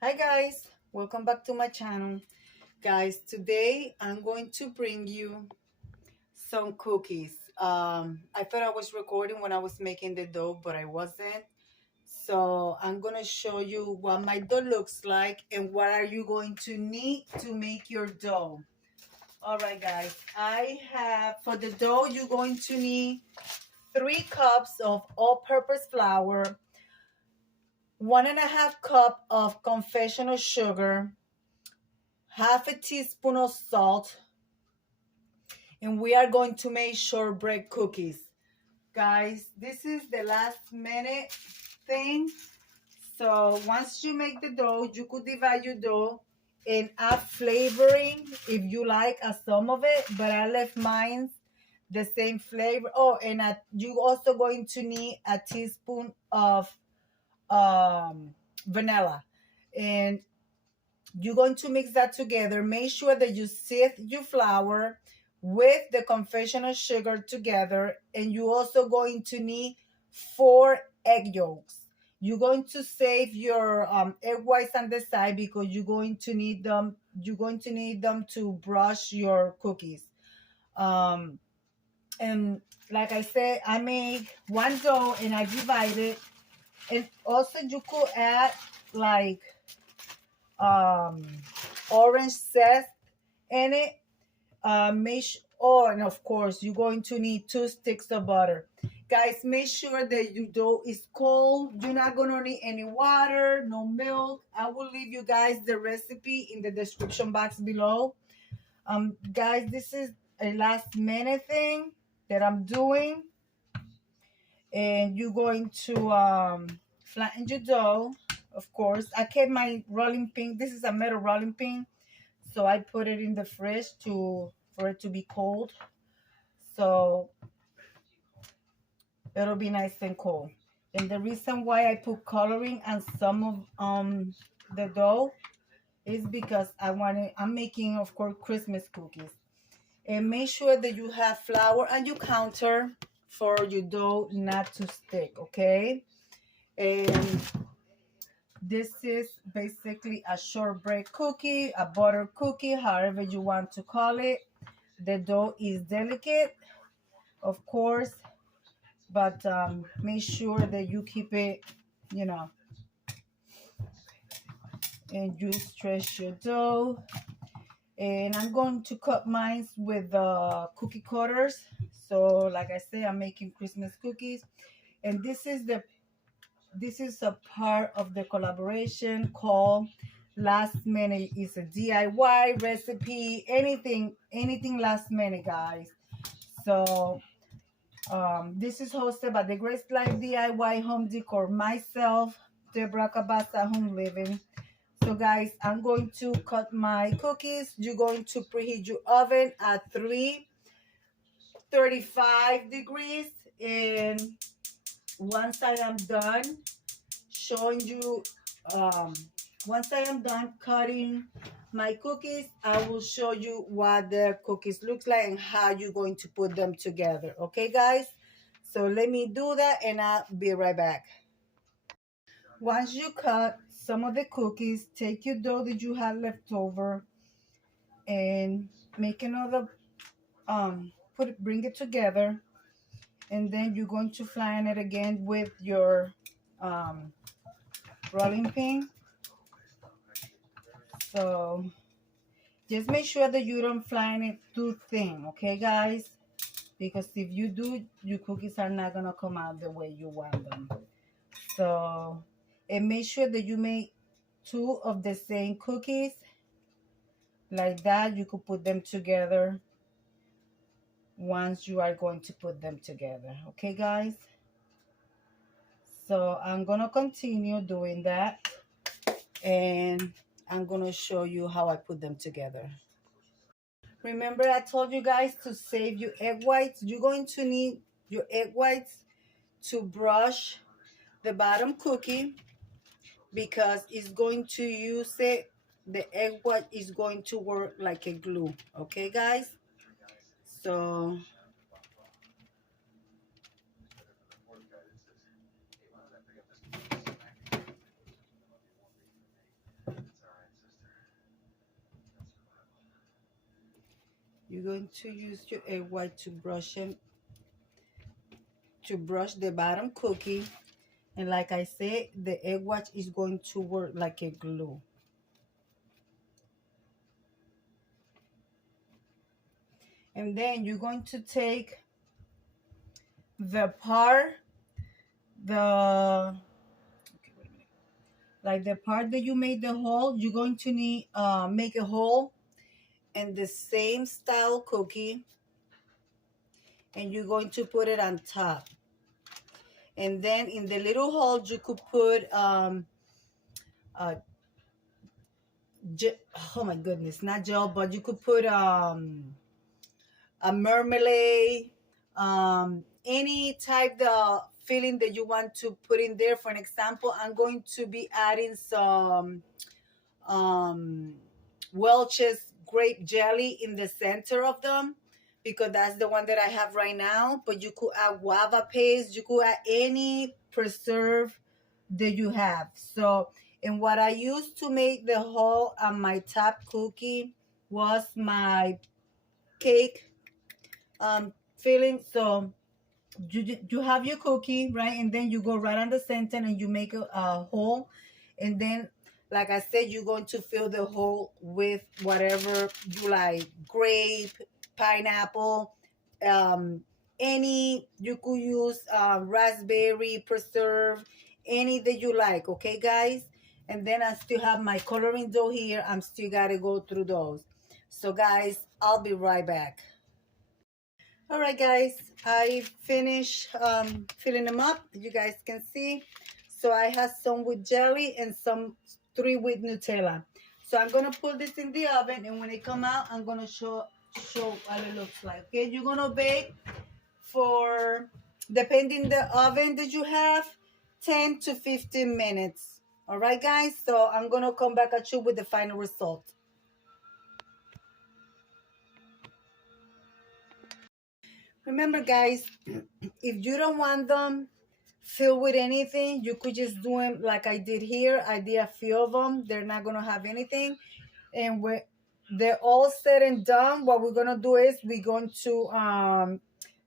Hi guys, welcome back to my channel. Guys, today I'm going to bring you some cookies. I thought I was recording when I was making the dough, but I wasn't. So I'm gonna show you what my dough looks like and what are you going to need to make your dough. All right guys, I have for the dough you're going to need 3 cups of all-purpose flour, 1.5 cup of confectional sugar, half a teaspoon of salt, and we are going to make shortbread cookies. Guys, this is the last minute thing. So once you make the dough, you could divide your dough and add flavoring if you like some of it, but I left mine the same flavor. Oh, and you also going to need a teaspoon of vanilla. And you're going to mix that together. Make sure that you sift your flour with the confectional sugar together. And you're also going to need 4 egg yolks. You're going to save your egg whites on the side because you're going to need them. You're going to need them to brush your cookies. Um, and like I said, I made one dough and I divide it. And also you could add like um orange zest in it. Oh, and of course you're going to need 2 sticks of butter. Guys, make sure that your dough is cold. You're not gonna need any water, no milk. I will leave you guys the recipe in the description box below. Guys, this is a last minute thing that I'm doing, and you're going to flatten your dough. Of course, I kept my rolling pin. This is a metal rolling pin, so I put it in the fridge for it to be cold, so it'll be nice and cold. And the reason why I put coloring on some of the dough is because I'm making, of course, Christmas cookies. And make sure that you have flour on your counter for your dough not to stick, okay? And this is basically a shortbread cookie, a butter cookie, however you want to call it. The dough is delicate, of course, but make sure that you keep it, you know, and you stretch your dough. And I'm going to cut mine with cookie cutters. So like I say, I'm making Christmas cookies. And this is a part of the collaboration called Last Minute. Is a DIY recipe, anything last minute, guys. So this is hosted by the Grace Life DIY Home Decor, myself, Deborah Cabassa Home Living. So guys, I'm going to cut my cookies. You're going to preheat your oven at 335 degrees. And once I am done showing you, um, once I am done cutting my cookies, I will show you what the cookies look like and how you're going to put them together. Okay, guys? So let me do that and I'll be right back. Once you cut some of the cookies, take your dough that you have left over and make another, bring it together. And then you're going to flatten it again with your um, rolling pin. So just make sure that you don't flatten it too thin, okay, guys? Because if you do, your cookies are not gonna come out the way you want them. So, and make sure that you make 2 of the same cookies. Like that, you could put them together once you are going to put them together. Okay, guys? So I'm gonna continue doing that. And I'm gonna show you how I put them together. Remember I told you guys to save your egg whites. You're going to need your egg whites to brush the bottom cookie because it's going to use it. The egg white is going to work like a glue. Okay, guys? So You're going to use your egg white to brush the bottom cookie. And like I said, the egg white is going to work like a glue. And then you're going to take the part, the like the part that you made the hole, you're going to need make a hole in the same style cookie, and you're going to put it on top. And then in the little hole you could put uh oh my goodness, not gel, but you could put a marmalade, any type of filling that you want to put in there. For an example, I'm going to be adding some um, Welch's grape jelly in the center of them, because that's the one that I have right now. But you could add guava paste, you could add any preserve that you have. So, and what I used to make the hole on my top cookie was my cake filling. So you have your cookie, right? And then you go right on the center and you make a hole. And then, like I said, you're going to fill the hole with whatever you like, grape, pineapple, any, you could use raspberry preserve, any that you like, okay, guys? And then I still have my coloring dough here. I'm still got to go through those. So, guys, I'll be right back. All right, guys, I finished filling them up. You guys can see. So I have some with jelly and some 3 with Nutella. So I'm gonna put this in the oven, and when it come out, I'm gonna show what it looks like. Okay, you're gonna bake for, depending the oven that you have, 10 to 15 minutes. All right, guys. So I'm gonna come back at you with the final result. Remember, guys, if you don't want them filled with anything, you could just do them like I did here. I did a few of them. They're not going to have anything. And when they're all said and done, what we're going to do is we're going to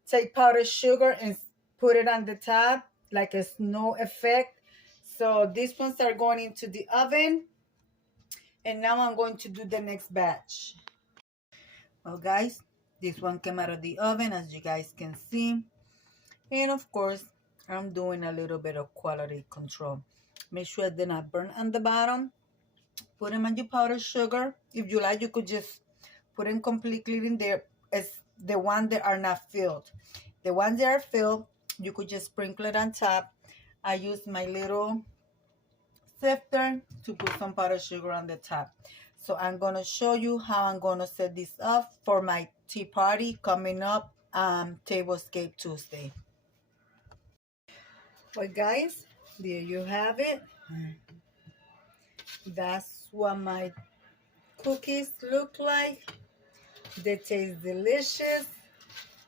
take powdered sugar and put it on the top like a snow effect. So these ones are going into the oven. And now I'm going to do the next batch. Well, guys, this one came out of the oven, as you guys can see. And of course, I'm doing a little bit of quality control. Make sure they're not burnt on the bottom. Put them on your powdered sugar. If you like, you could just put them completely in there as the ones that are not filled. The ones that are filled, you could just sprinkle it on top. I use my little sifter to put some powdered sugar on the top. So I'm going to show you how I'm going to set this up for my tea party coming up Tablescape Tuesday. Well, guys, there you have it. That's what my cookies look like. They taste delicious,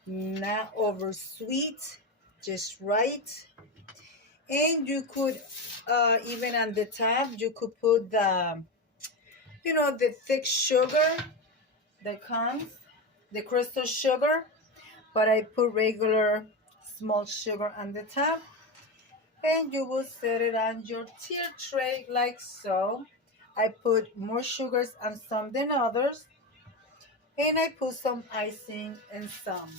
not over sweet, just right. And you could even on the top, you could put the, the thick sugar that comes, the crystal sugar, but I put regular small sugar on the top. And you will set it on your tier tray like so. I put more sugars on some than others, and I put some icing and some.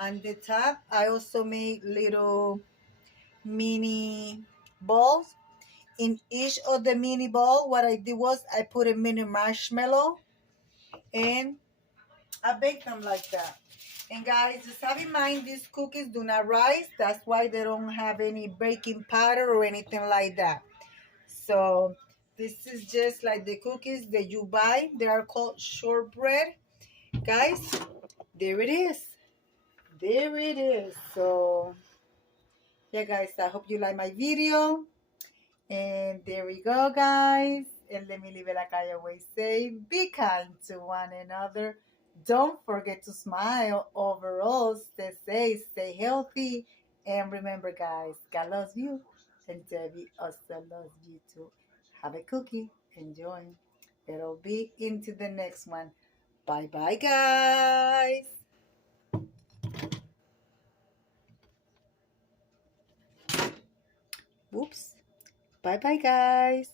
On the top, I also made little mini balls. In each of the mini ball, what I did was I put a mini marshmallow, and I baked them like that. And guys, just have in mind, these cookies do not rise. That's why they don't have any baking powder or anything like that. So this is just like the cookies that you buy. They are called shortbread. Guys, there it is. There it is. So yeah, guys, I hope you like my video. And there we go, guys. And let me leave it like I always say, be kind to one another. Don't forget to smile. Overall, stay safe, stay healthy. And remember, guys, God loves you. And Debbie also loves you too. Have a cookie. Enjoy. It'll be into the next one. Bye bye, guys. Oops. Bye bye, guys.